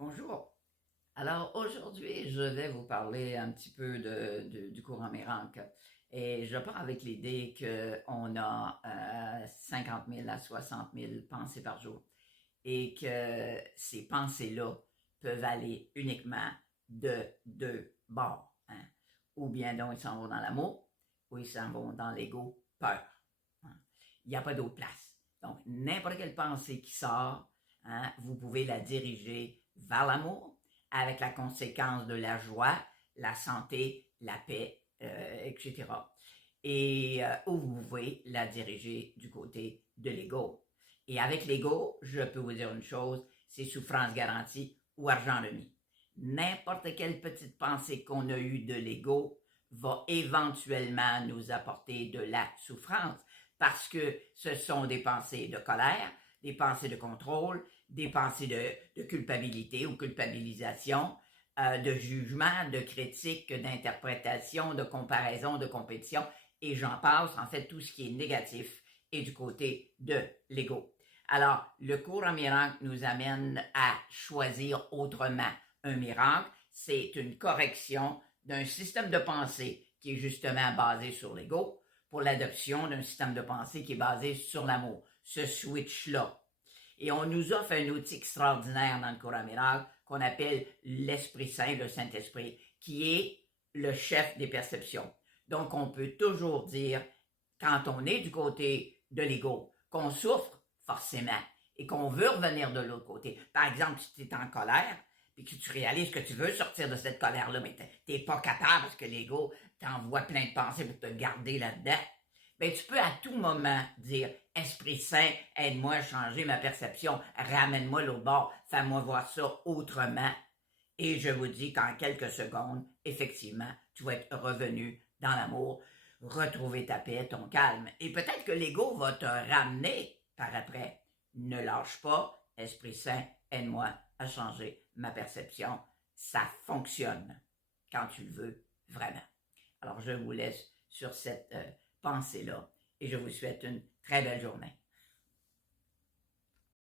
Bonjour. Alors aujourd'hui, je vais vous parler un petit peu du courant miracle. Et je pars avec l'idée qu'on a 50 000 à 60 000 pensées par jour et que ces pensées-là peuvent aller uniquement de deux bords, hein. Ou bien donc ils s'en vont dans l'amour, ou ils s'en vont dans l'ego, peur, hein. Il n'y a pas d'autre place. Donc, n'importe quelle pensée qui sort, hein, vous pouvez la diriger vers l'amour, avec la conséquence de la joie, la santé, la paix, etc. Ou vous pouvez la diriger du côté de l'ego. Et avec l'ego, je peux vous dire une chose, c'est souffrance garantie ou argent remis. N'importe quelle petite pensée qu'on a eue de l'ego va éventuellement nous apporter de la souffrance parce que ce sont des pensées de colère, des pensées de contrôle, des pensées de culpabilité ou culpabilisation, de jugement, de critique, d'interprétation, de comparaison, de compétition, et j'en passe, en fait, tout ce qui est négatif est du côté de l'ego. Alors, le cours en miracle nous amène à choisir autrement. Un miracle, c'est une correction d'un système de pensée qui est justement basé sur l'ego pour l'adoption d'un système de pensée qui est basé sur l'amour. Ce switch-là. Et on nous offre un outil extraordinaire dans le cours en miracle qu'on appelle l'Esprit Saint, le Saint-Esprit, qui est le chef des perceptions. Donc, on peut toujours dire, quand on est du côté de l'ego, qu'on souffre forcément et qu'on veut revenir de l'autre côté. Par exemple, si tu es en colère, puis que tu réalises que tu veux sortir de cette colère-là, mais tu n'es pas capable parce que l'ego t'envoie plein de pensées pour te garder là-dedans. Ben, tu peux à tout moment dire, Esprit Saint, aide-moi à changer ma perception, ramène-moi l'autre bord, fais-moi voir ça autrement. Et je vous dis qu'en quelques secondes, effectivement, tu vas être revenu dans l'amour, retrouver ta paix, ton calme. Et peut-être que l'ego va te ramener par après. Ne lâche pas, Esprit Saint, aide-moi à changer ma perception. Ça fonctionne quand tu le veux vraiment. Alors je vous laisse sur cette pensée-là et je vous souhaite une très belle journée.